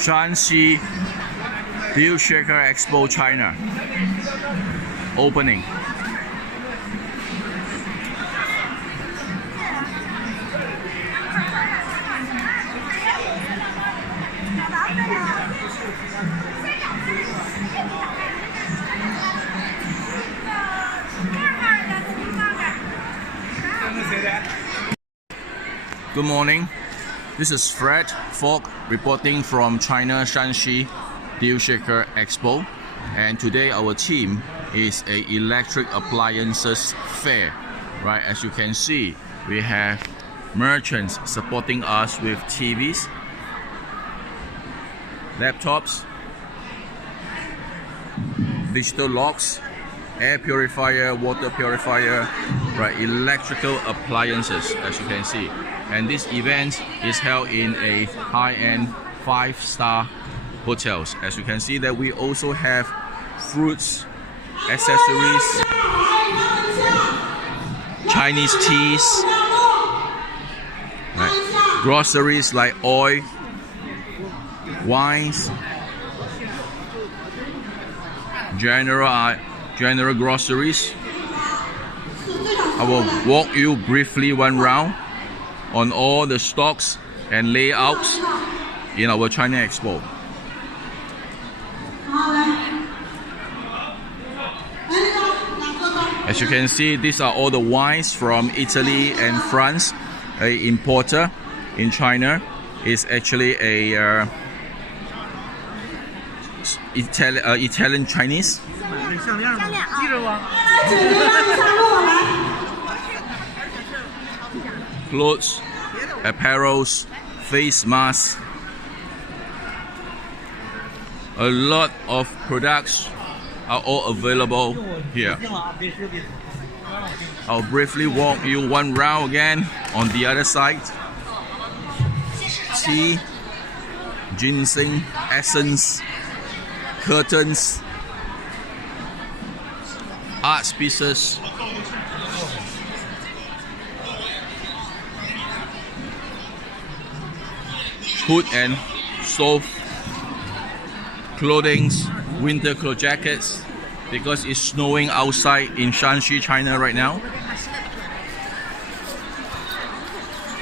Shanxi Dealshaker Expo China opening. Good morning. This is Fred Fogg reporting from China Shanxi Dealshaker Expo, and today our team is a electric appliances fair. Right, as you can see, we have merchants supporting us with TVs, laptops, digital locks, air purifier, water purifier, right, electrical appliances, as you can see. And this event is held in a high-end 5-star hotels. As you can see that we also have fruits, accessories, Chinese teas, right, groceries like oil, wines, general groceries. I will walk you briefly one round on all the stocks and layouts in our China Expo. As you can see, these are all the wines from Italy and France. An importer in China is actually a Italian Chinese. Clothes, apparels, face masks, a lot of products are all available here. I'll briefly walk you one round again on the other side. Tea, ginseng, essence, curtains, art pieces, hood and stove, clothing, winter clothes, jackets, because it's snowing outside in Shanxi, China right now.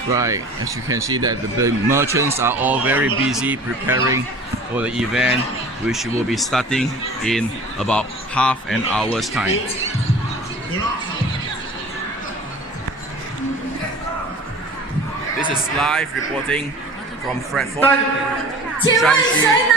Right, as you can see that the merchants are all very busy preparing for the event, which will be starting in about half an hour's time. This is live reporting from Fred Fogg, Shanxi, China.